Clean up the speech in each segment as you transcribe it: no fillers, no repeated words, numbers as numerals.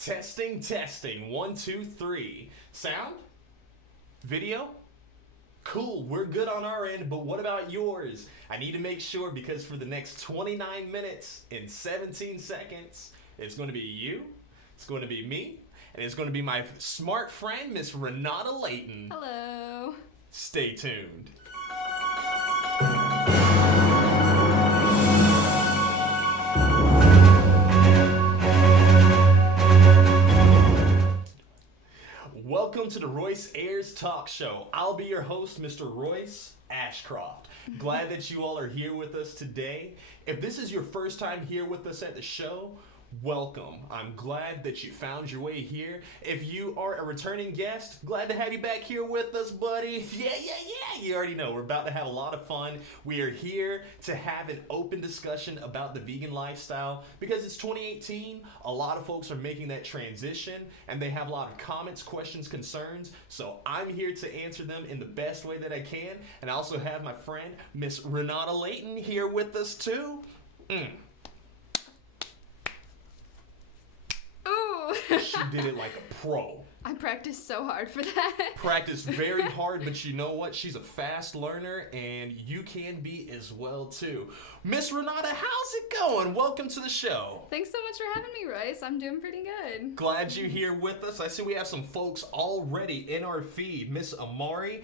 Testing, testing. 1, 2, 3. Sound? Video? Cool, we're good on our end, but what about yours? I need to make sure because for the next 29 minutes and 17 seconds, it's going to be you, it's going to be me, and it's going to be my smart friend, Miss Renata Leighton. Hello. Stay tuned. Welcome to the Royce Ayers Talk Show. I'll be your host, Mr. Royce Ashcroft. Glad that you all are here with us today. If this is your first time here with us at the show, welcome. I'm glad that you found your way here. If you are a returning guest, glad to have you back here with us, buddy. Yeah. You already know we're about to have a lot of fun. We are here to have an open discussion about the vegan lifestyle because it's 2018. A lot of folks are making that transition and they have a lot of comments, questions, concerns. So I'm here to answer them in the best way that I can. And I also have my friend, Miss Renata Leighton, here with us too. Ooh. She did it like a pro. I practiced so hard for that. Practiced very hard, but you know what? She's a fast learner, and you can be as well, too. Miss Renata, how's it going? Welcome to the show. Thanks so much for having me, Royce. I'm doing pretty good. Glad you're here with us. I see we have some folks already in our feed. Miss Amari,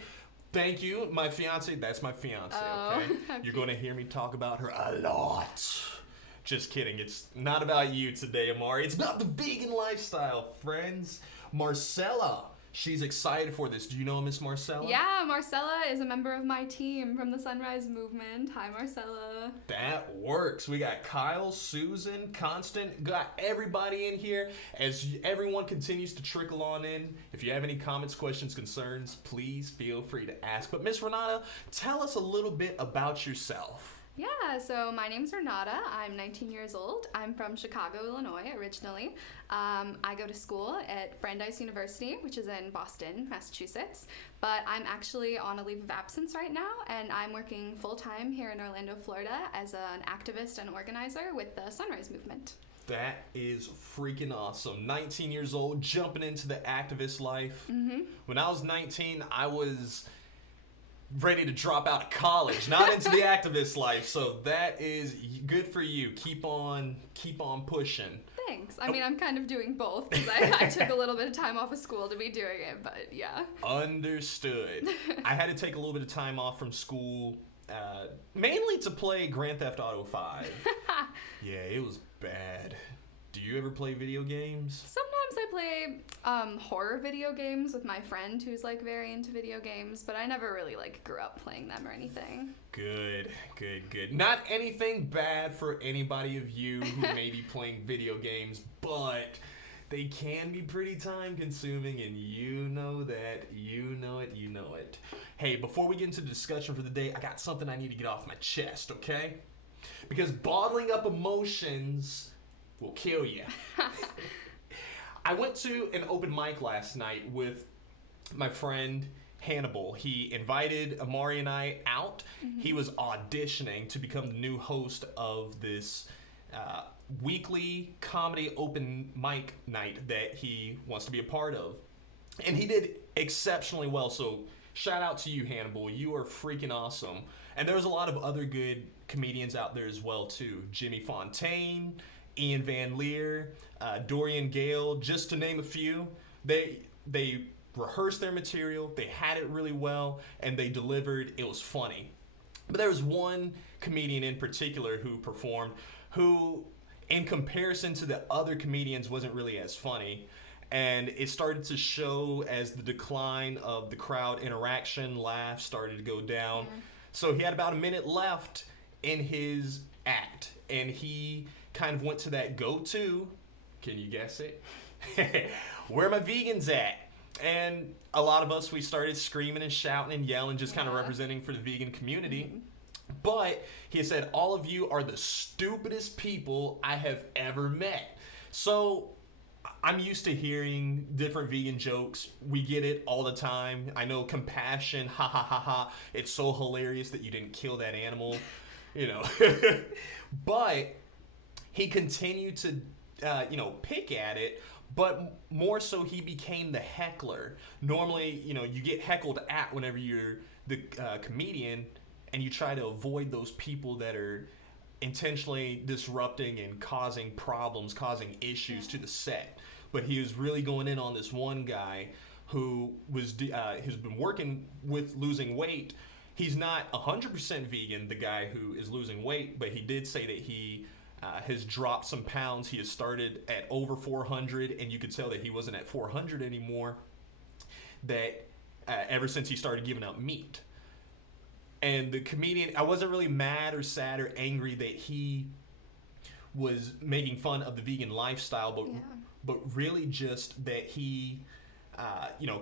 thank you. My fiance, that's my fiance, okay? You're going to hear me talk about her a lot. Just kidding. It's not about you today, Amari. It's about the vegan lifestyle, friends. Marcella, she's excited for this. Do you know Miss Marcella? Yeah, Marcella is a member of my team from the Sunrise Movement. Hi, Marcella. That works. We got Kyle, Susan, Constant, got everybody in here. As everyone continues to trickle on in, if you have any comments, questions, concerns, please feel free to ask. But Miss Renata, tell us a little bit about yourself. Yeah, so my name's Renata. I'm 19 years old. I'm from Chicago, Illinois, originally. I go to school at Brandeis University, which is in Boston, Massachusetts. But I'm actually on a leave of absence right now, and I'm working full-time here in Orlando, Florida as an activist and organizer with the Sunrise Movement. That is freaking awesome. 19 years old, jumping into the activist life. Mm-hmm. When I was 19, I was ready to drop out of college, not into the activist life. So that is good for you. Keep on pushing. Thanks. I mean, I'm kind of doing both because I took a little bit of time off of school to be doing it, but yeah. Understood. I had to take a little bit of time off from school, mainly to play Grand Theft Auto 5. Yeah, it was bad. Do you ever play video games? Sometimes I play horror video games with my friend who's like very into video games, but I never really like grew up playing them or anything. Good. Not anything bad for anybody of you who may be playing video games, but they can be pretty time consuming, and you know that. You know it. Hey, before we get into the discussion for the day, I got something I need to get off my chest, okay? Because bottling up emotions will kill you. I went to an open mic last night with my friend Hannibal. He invited Amari and I out. Mm-hmm. He was auditioning to become the new host of this weekly comedy open mic night that he wants to be a part of. And he did exceptionally well, so shout out to you, Hannibal. You are freaking awesome. And there's a lot of other good comedians out there as well, too. Jimmy Fontaine, Ian Van Leer, Dorian Gale, just to name a few. They rehearsed their material, they had it really well, and they delivered. It was funny. But there was one comedian in particular who performed who, in comparison to the other comedians, wasn't really as funny. And it started to show as the decline of the crowd interaction, laughs started to go down. Mm-hmm. So he had about a minute left in his act, and he kind of went to that go-to, can you guess it? Where my vegans at? And a lot of us, we started screaming and shouting and yelling, just kind of representing for the vegan community. Mm-hmm. But he said, all of you are the stupidest people I have ever met. So I'm used to hearing different vegan jokes. We get it all the time. I know compassion, ha ha ha ha. It's so hilarious that you didn't kill that animal, you know. But he continued to, pick at it. but more so he became the heckler. Normally, you get heckled at whenever you're the comedian, and you try to avoid those people that are intentionally disrupting and causing problems, causing issues to the set. But he was really going in on this one guy who was who's been working with losing weight. He's not 100% vegan, the guy who is losing weight, but he did say that he has dropped some pounds. He has started at over 400, and you could tell that he wasn't at 400 anymore, that ever since he started giving up meat. And the comedian, I wasn't really mad or sad or angry that he was making fun of the vegan lifestyle, but really just that he,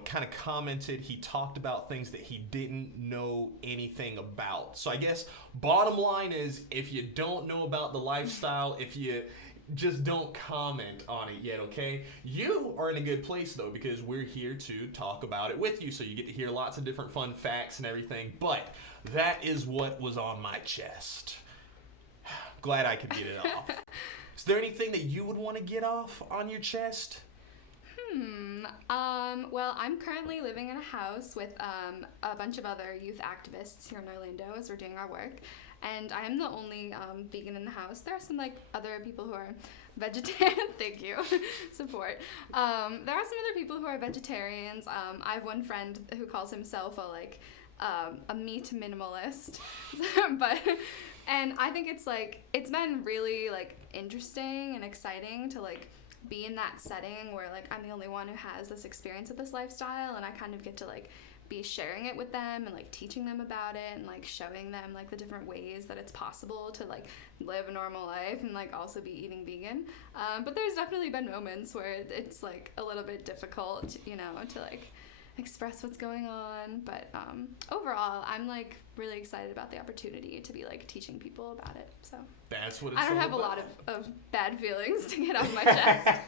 kind of commented, he talked about things that he didn't know anything about. So I guess bottom line is, if you don't know about the lifestyle, if you just don't comment on it yet, okay? You are in a good place, though, because we're here to talk about it with you, so you get to hear lots of different fun facts and everything. But that is what was on my chest. Glad I could get it off. Is there anything that you would want to get off on your chest? Well, I'm currently living in a house with a bunch of other youth activists here in Orlando as we're doing our work. And I am the only vegan in the house. There are some other people who are vegetarian. Thank you. Support. There are some other people who are vegetarians. I have one friend who calls himself a meat minimalist. And I think it's been really interesting and exciting to be in that setting where I'm the only one who has this experience with this lifestyle, and I kind of get to be sharing it with them and teaching them about it and showing them the different ways that it's possible to live a normal life and also be eating vegan. But there's definitely been moments where it's a little bit difficult, to express what's going on. But overall, I'm really excited about the opportunity to be teaching people about it. So that's what it's I don't have about. A lot of bad feelings to get off my chest.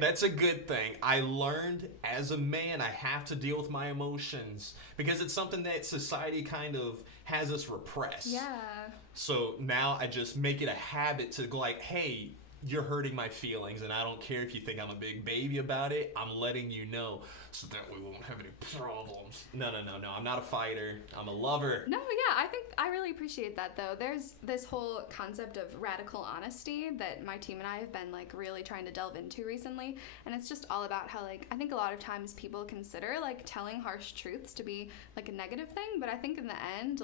That's a good thing. I learned as a man I have to deal with my emotions because it's something that society kind of has us repress. Yeah. So now I just make it a habit to go hey, you're hurting my feelings, and I don't care if you think I'm a big baby about it. I'm letting you know so that we won't have any problems. No. I'm not a fighter. I'm a lover. No, yeah, I think I really appreciate that, though. There's this whole concept of radical honesty that my team and I have been really trying to delve into recently, and it's just all about how I think a lot of times people consider telling harsh truths to be a negative thing, but I think in the end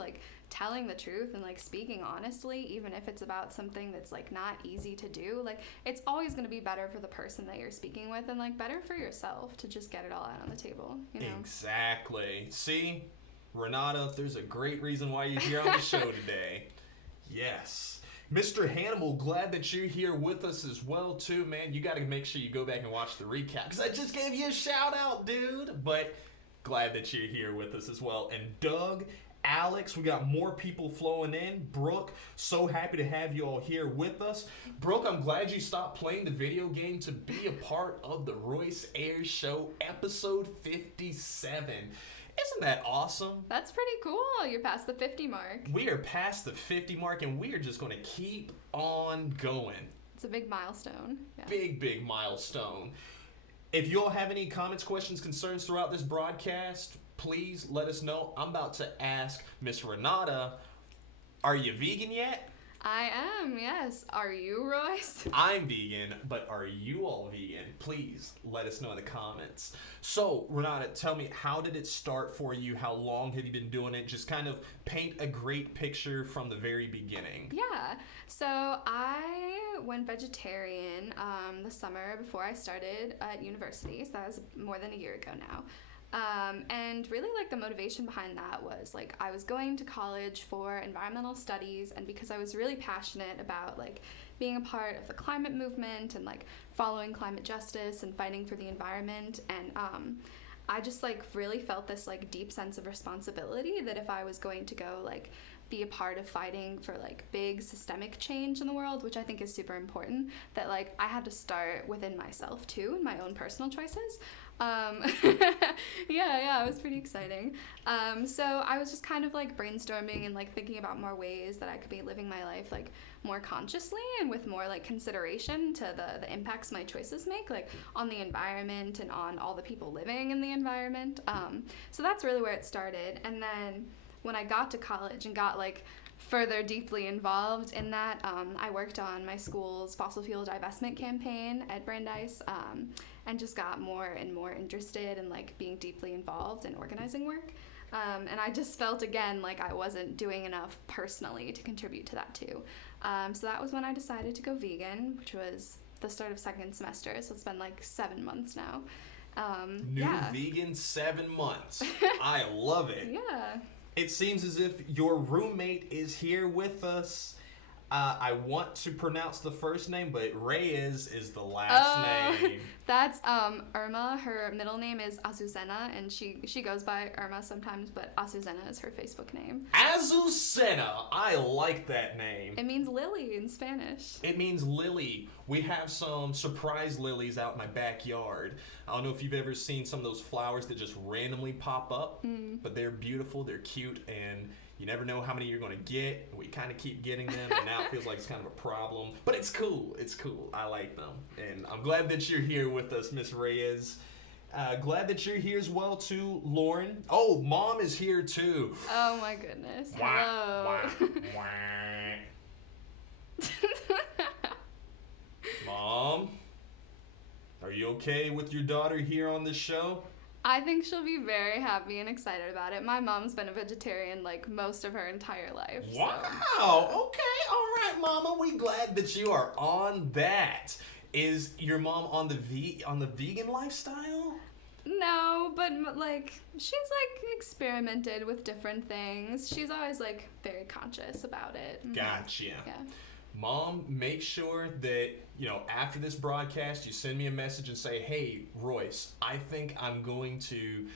telling the truth and speaking honestly, even if it's about something that's not easy to do, it's always going to be better for the person that you're speaking with, and better for yourself to just get it all out on the table, Exactly. See, Renata, there's a great reason why you're here on the show today. Yes. Mr. Hannibal, glad that you're here with us as well, too, man. You got to make sure you go back and watch the recap, because I just gave you a shout out, dude. But glad that you're here with us as well. And Doug, Alex, we got more people flowing in. Brooke, so happy to have you all here with us. Brooke, I'm glad you stopped playing the video game to be a part of the Royce Ayers Show, episode 57. Isn't that awesome? That's pretty cool. You're past the 50 mark. We are past the 50 mark, and we are just going to keep on going. It's a big milestone. Yeah. Big milestone. If you all have any comments, questions, concerns throughout this broadcast, please let us know. I'm about to ask Miss Renata, are you vegan yet? I am, yes. Are you, Royce? I'm vegan, but are you all vegan? Please let us know in the comments. So, Renata, tell me, how did it start for you? How long have you been doing it? Just kind of paint a great picture from the very beginning. Yeah. So I went vegetarian the summer before I started at university. So that was more than a year ago now. And really the motivation behind that was I was going to college for environmental studies, and because I was really passionate about being a part of the climate movement and following climate justice and fighting for the environment, and I just really felt this deep sense of responsibility that if I was going to go be a part of fighting for big systemic change in the world, which I think is super important, that I had to start within myself too, in my own personal choices. Yeah, it was pretty exciting. So I was just kind of brainstorming and thinking about more ways that I could be living my life more consciously and with more like consideration to the impacts my choices make, like on the environment and on all the people living in the environment. So that's really where it started. And then when I got to college and got like further deeply involved in that, I worked on my school's fossil fuel divestment campaign at Brandeis, and just got more and more interested in like being deeply involved in organizing work. And I just felt again like I wasn't doing enough personally to contribute to that too. So that was when I decided to go vegan, which was the start of second semester. So it's been like 7 months now. Vegan 7 months. I love it. Yeah. It seems as if your roommate is here with us. I want to pronounce the first name, but Reyes is the last name. That's Irma. Her middle name is Azucena, and she goes by Irma sometimes, but Azucena is her Facebook name. Azucena! I like that name. It means lily in Spanish. It means lily. We have some surprise lilies out in my backyard. I don't know if you've ever seen some of those flowers that just randomly pop up, but they're beautiful, they're cute, and you never know how many you're going to get. We kind of keep getting them, and now it feels like it's kind of a problem. But it's cool. It's cool. I like them. And I'm glad that you're here with us, Miss Reyes. Glad that you're here as well, too, Lauren. Oh, Mom is here, too. Oh, my goodness. Hello. Mom, are you okay with your daughter here on the show? I think she'll be very happy and excited about it. My mom's been a vegetarian like most of her entire life. Wow. So. Okay. All right, Mama. We glad that you are on that. Is your mom on the vegan lifestyle? No, but like she's like experimented with different things. She's always like very conscious about it. Gotcha. Yeah. Mom, make sure that, after this broadcast, you send me a message and say, hey, Royce, I think I'm going to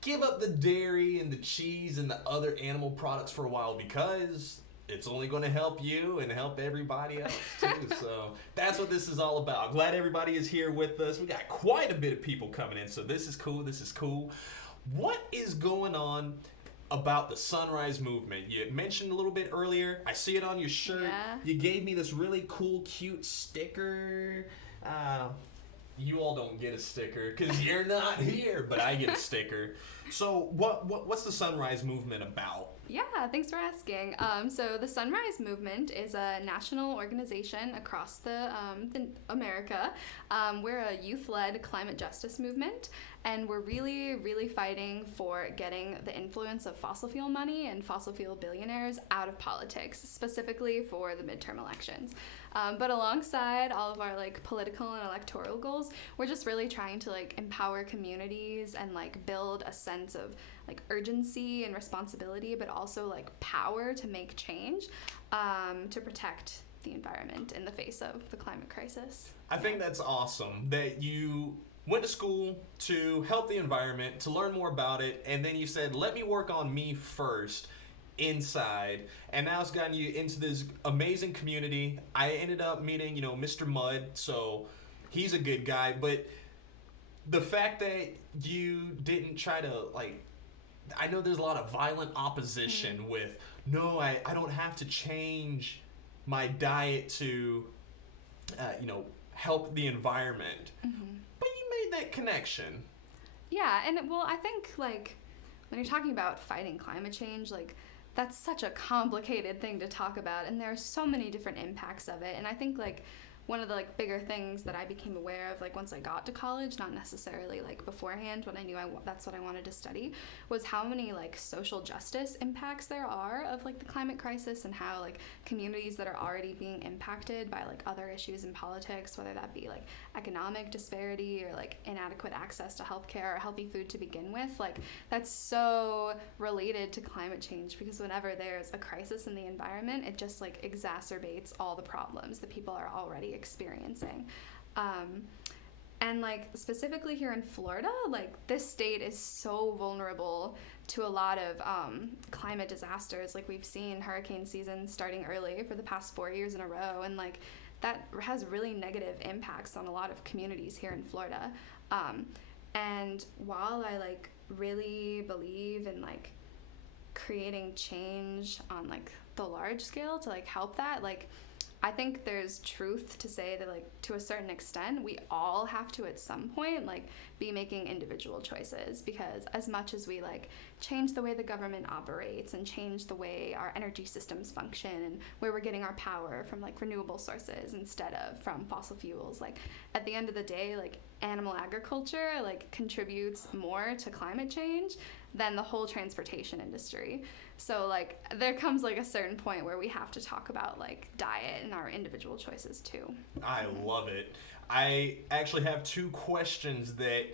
give up the dairy and the cheese and the other animal products for a while because it's only going to help you and help everybody else, too. So that's what this is all about. Glad everybody is here with us. We got quite a bit of people coming in, so this is cool. This is cool. What is going on about the Sunrise Movement? You mentioned a little bit earlier. I see it on your shirt. Yeah. You gave me this really cool, cute sticker. You all don't get a sticker because you're not here, but I get a sticker. So what's the Sunrise Movement about? Yeah, thanks for asking. So the Sunrise Movement is a national organization across the America. We're a youth-led climate justice movement, and we're really, really fighting for getting the influence of fossil fuel money and fossil fuel billionaires out of politics, specifically for the midterm elections. But alongside all of our like political and electoral goals, we're just really trying to like empower communities and like build a sense of like urgency and responsibility, but also like power to make change, to protect the environment in the face of the climate crisis. I think that's awesome that you went to school to help the environment, to learn more about it, and then you said, let me work on me first inside, and now it's gotten you into this amazing community. I ended up meeting, Mr. Mudd, so he's a good guy, but the fact that you didn't try to, I know there's a lot of violent opposition with, no, I don't have to change my diet to, help the environment. Mm-hmm. But you made that connection. Yeah, and I think, when you're talking about fighting climate change, that's such a complicated thing to talk about, and there are so many different impacts of it. And I think, one of the bigger things that I became aware of once I got to college, not necessarily beforehand when I knew that's what I wanted to study, was how many social justice impacts there are of the climate crisis, and how communities that are already being impacted by other issues in politics, whether that be economic disparity or inadequate access to healthcare or healthy food to begin with, that's so related to climate change, because whenever there's a crisis in the environment, it just exacerbates all the problems that people are already experiencing. And specifically here in Florida, this state is so vulnerable to a lot of climate disasters. We've seen hurricane season starting early for the past 4 years in a row, and that has really negative impacts on a lot of communities here in Florida. And while I really believe in creating change on the large scale to help that, I think there's truth to say that, like, to a certain extent, we all have to at some point, like, be making individual choices, because as much as we, like, change the way the government operates and change the way our energy systems function and where we're getting our power from, like, renewable sources instead of from fossil fuels, like, at the end of the day, like, animal agriculture, like, contributes more to climate change than the whole transportation industry. So, like, there comes, like, a certain point where we have to talk about, like, diet and our individual choices, too. I love it. I actually have 2 questions that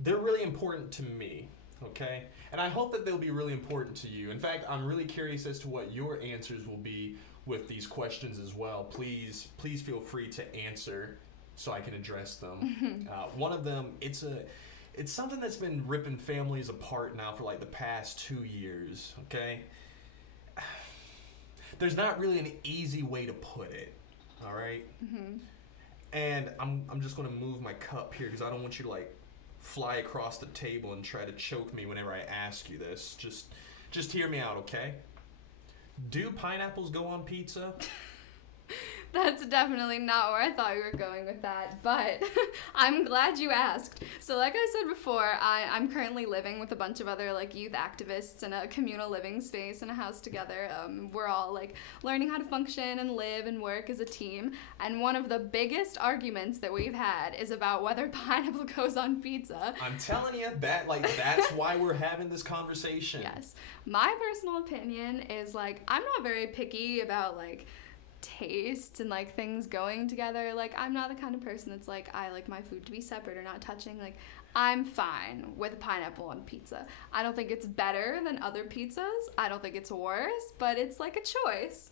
they're really important to me, okay? And I hope that they'll be really important to you. In fact, I'm really curious as to what your answers will be with these questions as well. Please feel free to answer so I can address them. One of them, it's something that's been ripping families apart now for like the past 2 years, okay? There's not really an easy way to put it, all right? And I'm just going to move my cup here because I don't want you to like fly across the table and try to choke me whenever I ask you this. Just hear me out, okay? Do pineapples go on pizza? That's definitely not where I thought you were going with that, but I'm glad you asked. So like I said before, I'm currently living with a bunch of other like youth activists in a communal living space in a house together. We're all like learning how to function and live and work as a team, and one of the biggest arguments that we've had is about whether pineapple goes on pizza. I'm telling you, that's why we're having this conversation. Yes. My personal opinion is like I'm not very picky about like taste and like things going together. Like I'm not the kind of person that's like I like my food to be separate or not touching. Like I'm fine with pineapple on pizza. I don't think it's better than other pizzas. I don't think it's worse, but it's like a choice.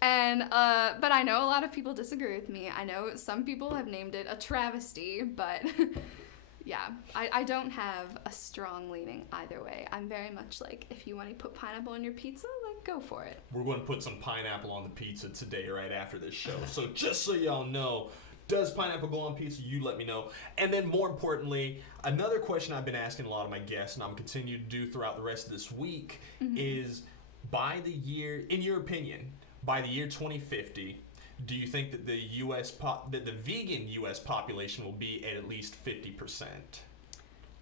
And but I know a lot of people disagree with me. I know some people have named it a travesty, but yeah, I don't have a strong leaning either way. I'm very much like, if you want to put pineapple on your pizza, like, go for it. We're going to put some pineapple on the pizza today, right after this show. So just so y'all know, does pineapple go on pizza? You let me know. And then more importantly, another question I've been asking a lot of my guests, and I'm continuing to do throughout the rest of this week, is by the year, in your opinion, by the year 2050, do you think that the vegan U.S. population will be at least 50%?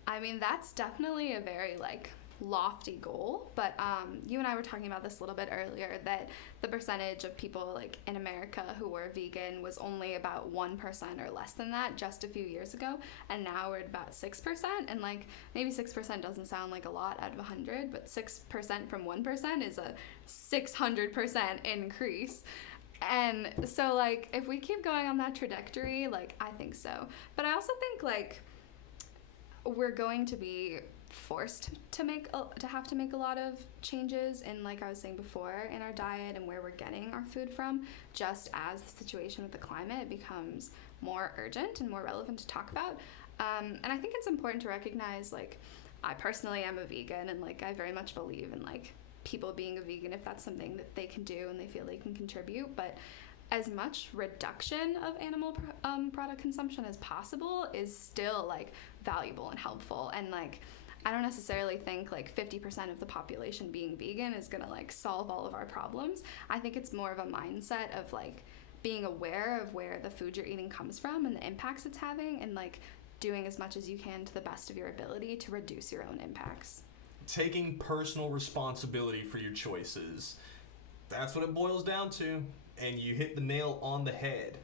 I mean, that's definitely a very like lofty goal, but you and I were talking about this a little bit earlier, that the percentage of people like in America who were vegan was only about 1% or less than that just a few years ago, and now we're at about 6%, and like maybe 6% doesn't sound like a lot out of 100, but 6% from 1% is a 600% increase. And so, like, if we keep going on that trajectory, like, I think so. But I also think, like, we're going to be forced to have to make a lot of changes in, like I was saying before, in our diet and where we're getting our food from, just as the situation with the climate becomes more urgent and more relevant to talk about. And I think it's important to recognize, like, I personally am a vegan, and, like, I very much believe in, like, people being a vegan if that's something that they can do and they feel they can contribute, but as much reduction of animal product consumption as possible is still like valuable and helpful. And like I don't necessarily think like 50% of the population being vegan is gonna like solve all of our problems. I think it's more of a mindset of like being aware of where the food you're eating comes from and the impacts it's having, and like doing as much as you can to the best of your ability to reduce your own impacts. Taking personal responsibility for your choices. That's what it boils down to. And you hit the nail on the head.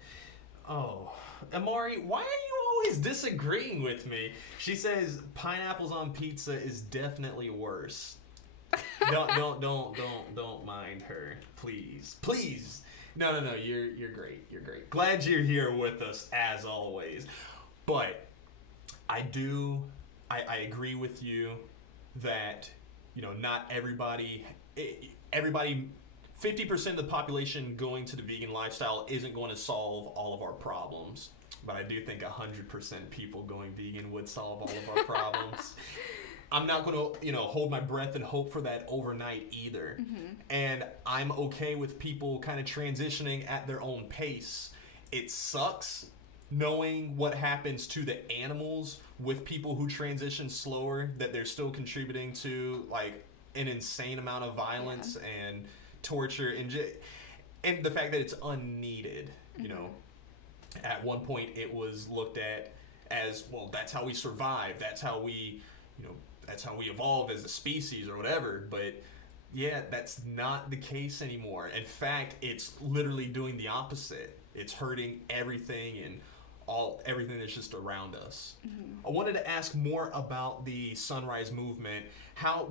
Oh, Amari, why are you always disagreeing with me? She says pineapples on pizza is definitely worse. Don't mind her, please. Please. No, you're great. You're great. Glad you're here with us as always. But I agree with you that, you know, not everybody 50% of the population going to the vegan lifestyle isn't going to solve all of our problems, but I do think 100% people going vegan would solve all of our problems. I'm not going to, you know, hold my breath and hope for that overnight either. And I'm okay with people kind of transitioning at their own pace. It sucks knowing what happens to the animals with people who transition slower, that they're still contributing to like an insane amount of violence and torture, and and the fact that it's unneeded, you know. At one point it was looked at as, well, that's how we survive, that's how we, you know, that's how we evolve as a species or whatever. But yeah, that's not the case anymore. In fact, it's literally doing the opposite. It's hurting everything and everything that's just around us. I wanted to ask more about the Sunrise Movement.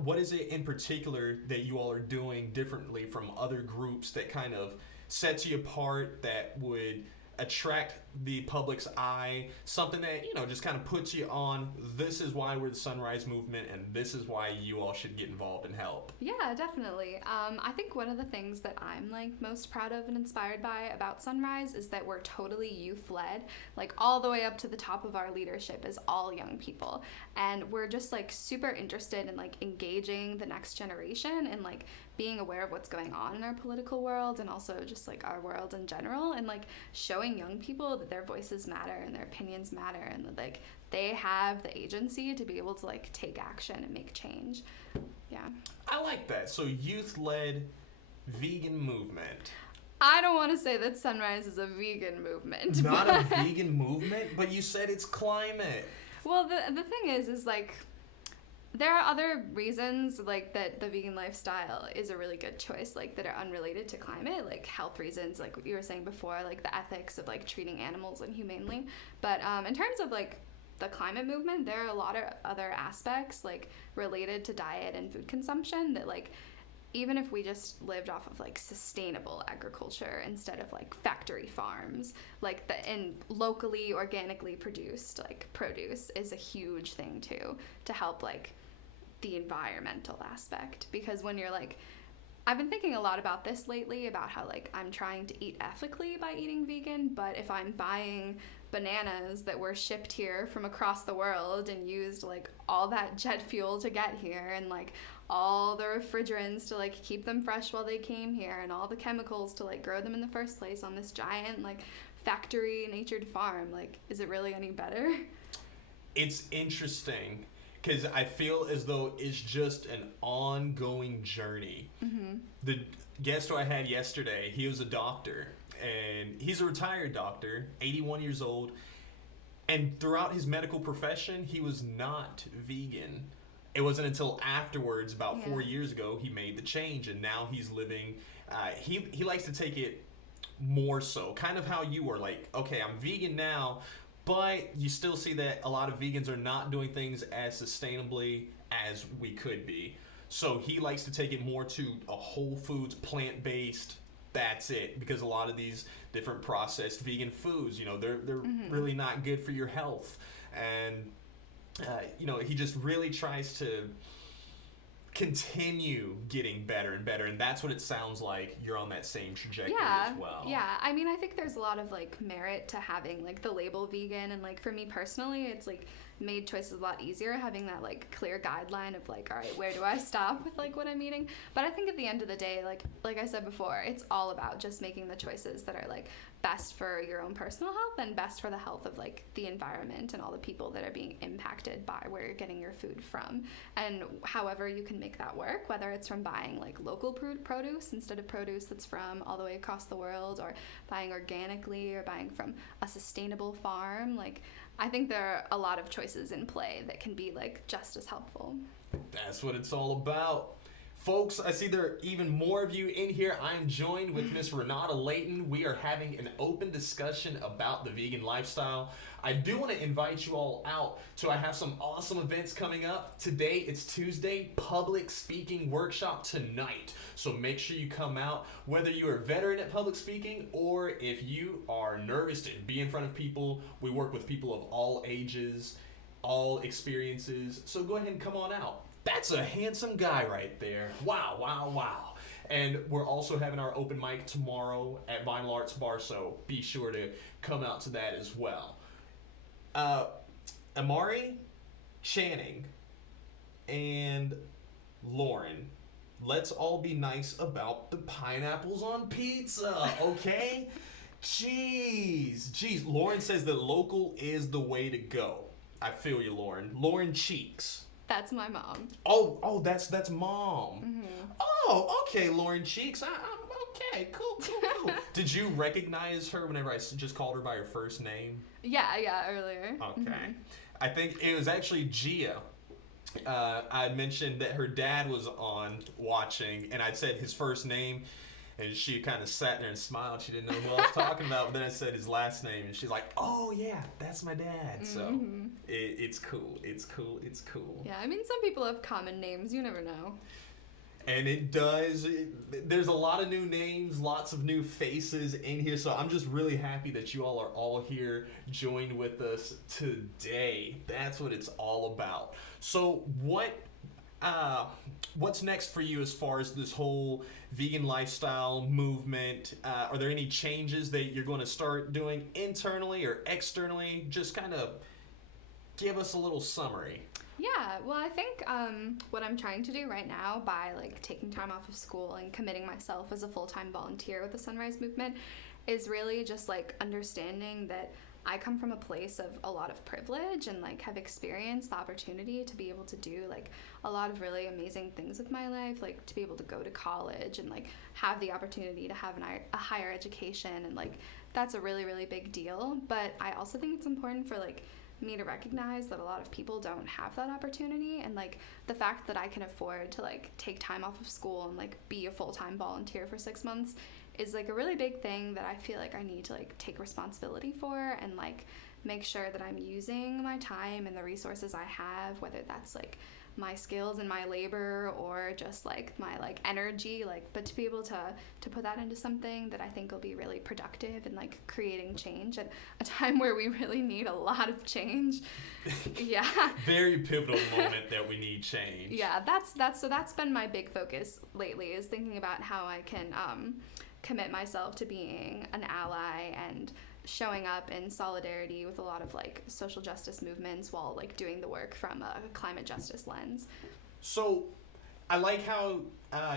What is it in particular that you all are doing differently from other groups that kind of sets you apart, that would attract the public's eye, something that, you know, just kind of puts you on, this is why we're the Sunrise Movement and this is why you all should get involved and help? Yeah, definitely. I think one of the things that I'm like most proud of and inspired by about Sunrise is that we're totally youth-led. Like all the way up to the top of our leadership is all young people, and we're just like super interested in like engaging the next generation and like being aware of what's going on in our political world and also just like our world in general, and like showing young people that their voices matter and their opinions matter and that like they have the agency to be able to like take action and make change. Yeah. I like that. So youth-led vegan movement. I don't want to say that Sunrise is a vegan movement. Not a vegan movement, but you said it's climate. Well, the thing is like there are other reasons like that the vegan lifestyle is a really good choice, like that are unrelated to climate, like health reasons, like what you were saying before, like the ethics of like treating animals inhumanely. But in terms of like the climate movement, there are a lot of other aspects like related to diet and food consumption that like even if we just lived off of like sustainable agriculture instead of like factory farms, like and locally organically produced like produce is a huge thing too, to help like the environmental aspect. Because when you're like, I've been thinking a lot about this lately, about how like I'm trying to eat ethically by eating vegan, but if I'm buying bananas that were shipped here from across the world and used like all that jet fuel to get here and like all the refrigerants to like keep them fresh while they came here and all the chemicals to like grow them in the first place on this giant like factory natured farm, like is it really any better? It's interesting because I feel as though it's just an ongoing journey. The guest who I had yesterday, he was a doctor, and he's a retired doctor, 81 years old, and throughout his medical profession, he was not vegan. It wasn't until afterwards, about 4 years ago, he made the change, and now he's living, he likes to take it more so, kind of how you were, like, okay, I'm vegan now, but you still see that a lot of vegans are not doing things as sustainably as we could be. So he likes to take it more to a whole foods, plant-based, that's it. Because a lot of these different processed vegan foods, you know, they're really not good for your health. And, you know, he just really tries to continue getting better and better, and that's what it sounds like you're on that same trajectory as well. Yeah, I mean, I think there's a lot of like merit to having like the label vegan, and like for me personally, it's like made choices a lot easier having that like clear guideline of like, all right, where do I stop with like what I'm eating? But I think at the end of the day, like I said before, it's all about just making the choices that are like best for your own personal health and best for the health of like the environment and all the people that are being impacted by where you're getting your food from. And however you can make that work, whether it's from buying like local produce instead of produce that's from all the way across the world, or buying organically, or buying from a sustainable farm, like I think there are a lot of choices in play that can be like just as helpful. That's what it's all about. Folks, I see there are even more of you in here. I'm joined with Miss Renata Leighton. We are having an open discussion about the vegan lifestyle. I do want to invite you all out to, I have some awesome events coming up. Today, it's Tuesday, public speaking workshop tonight. So make sure you come out, whether you're a veteran at public speaking or if you are nervous to be in front of people. We work with people of all ages, all experiences. So go ahead and come on out. That's a handsome guy right there. Wow, wow, wow. And we're also having our open mic tomorrow at Vinyl Arts Bar, so be sure to come out to that as well. Amari, Channing, and Lauren, let's all be nice about the pineapples on pizza, okay? Jeez. Lauren says that local is the way to go. I feel you, Lauren. Lauren Cheeks. That's my mom. Oh, that's mom. Oh, okay, Lauren Cheeks. Okay, cool. Did you recognize her whenever I just called her by her first name? Yeah, earlier. Okay. Mm-hmm. I think it was actually Gia. I mentioned that her dad was on watching, and I'd said his first name, and she kind of sat there and smiled. She didn't know who I was talking about, but then I said his last name, and she's like, "Oh yeah, that's my dad." So it's cool. It's cool. Yeah, I mean, some people have common names. You never know. And it does. There's a lot of new names, lots of new faces in here. So I'm just really happy that you all are all here joined with us today. That's what it's all about. So what's next for you as far as this whole vegan lifestyle movement? Are there any changes that you're going to start doing internally or externally? Just kind of give us a little summary. Yeah, well, I think what I'm trying to do right now by like taking time off of school and committing myself as a full-time volunteer with the Sunrise Movement is really just like understanding that I come from a place of a lot of privilege and like have experienced the opportunity to be able to do like a lot of really amazing things with my life, like to be able to go to college and like have the opportunity to have a higher education, and like that's a really, really big deal. But I also think it's important for like me to recognize that a lot of people don't have that opportunity, and like the fact that I can afford to like take time off of school and like be a full-time volunteer for 6 months is like a really big thing that I feel like I need to like take responsibility for, and like make sure that I'm using my time and the resources I have, whether that's like my skills and my labor or just like my like energy, like, but to be able to put that into something that I think will be really productive and like creating change at a time where we really need a lot of change. Yeah. Very pivotal moment that we need change. Yeah, that's been my big focus lately, is thinking about how I can commit myself to being an ally and showing up in solidarity with a lot of like social justice movements while like doing the work from a climate justice lens. So I like how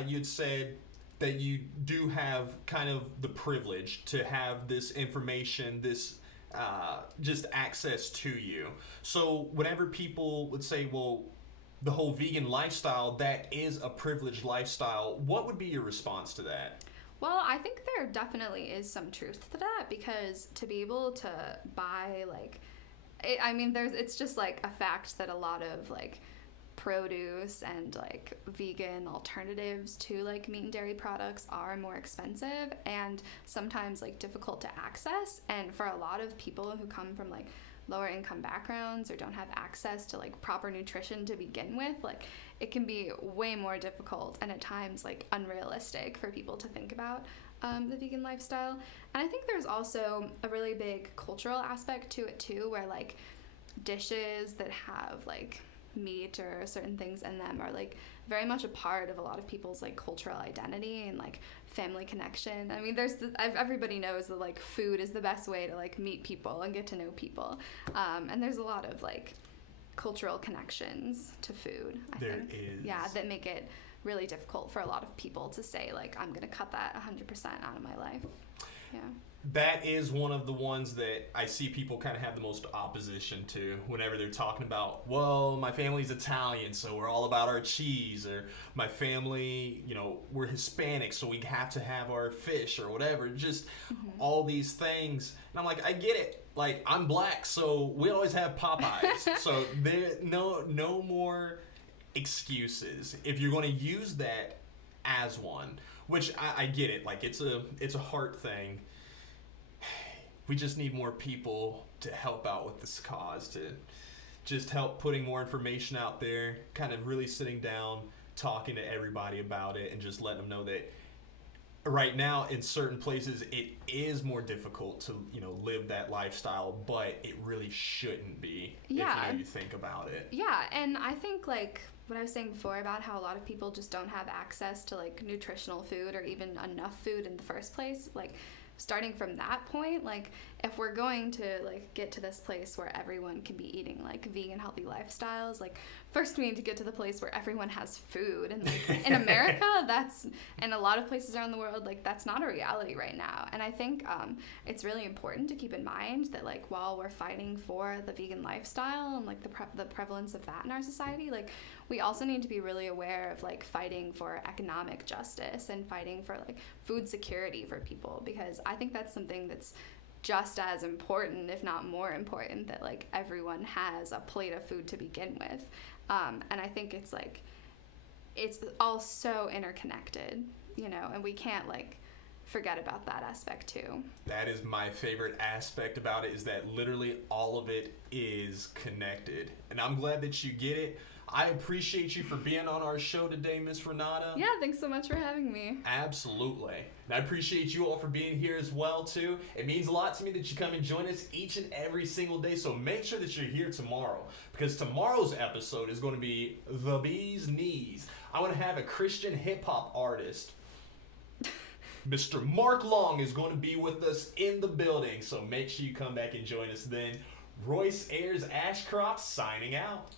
you'd said that you do have kind of the privilege to have this information, this just access to you. So whenever people would say, well, the whole vegan lifestyle, that is a privileged lifestyle, what would be your response to that? Well, I think there definitely is some truth to that, because to be able to buy like, it's just like a fact that a lot of like produce and like vegan alternatives to like meat and dairy products are more expensive and sometimes like difficult to access. And for a lot of people who come from like lower income backgrounds or don't have access to like proper nutrition to begin with, like it can be way more difficult and at times like unrealistic for people to think about the vegan lifestyle. And I think there's also a really big cultural aspect to it too, where like dishes that have like meat or certain things in them are like very much a part of a lot of people's like cultural identity and like family connection. I mean, everybody knows that like food is the best way to like meet people and get to know people, and there's a lot of like cultural connections to food, I think. Yeah, that make it really difficult for a lot of people to say like, I'm gonna cut that 100% out of my life. Yeah. That is one of the ones that I see people kind of have the most opposition to whenever they're talking about, well, my family's Italian, so we're all about our cheese, or my family, we're Hispanic, so we have to have our fish or whatever, just all these things. And I'm like, I get it. Like, I'm black, so we always have Popeyes. So there, no more excuses. If you're going to use that as one, which I get it. Like, it's a heart thing. We just need more people to help out with this cause, to just help putting more information out there, kind of really sitting down, talking to everybody about it, and just letting them know that right now in certain places it is more difficult to live that lifestyle, but it really shouldn't be. Yeah. If you think about it. Yeah, and I think like what I was saying before about how a lot of people just don't have access to like nutritional food or even enough food in the first place, like starting from that point, like if we're going to like get to this place where everyone can be eating like vegan healthy lifestyles, like first we need to get to the place where everyone has food. And like in America, and a lot of places around the world, like that's not a reality right now. And I think it's really important to keep in mind that like while we're fighting for the vegan lifestyle and like the prevalence of that in our society, like we also need to be really aware of like fighting for economic justice and fighting for like food security for people, because I think that's something that's just as important, if not more important, that like everyone has a plate of food to begin with. And I think it's like, it's all so interconnected, you know, and we can't like forget about that aspect too. That is my favorite aspect about it, is that literally all of it is connected. And I'm glad that you get it. I appreciate you for being on our show today, Miss Renata. Yeah, thanks so much for having me. Absolutely. And I appreciate you all for being here as well, too. It means a lot to me that you come and join us each and every single day, so make sure that you're here tomorrow, because tomorrow's episode is going to be the bee's knees. I want to have a Christian hip-hop artist. Mr. Mark Long is going to be with us in the building, so make sure you come back and join us then. Royce Ashcroft signing out.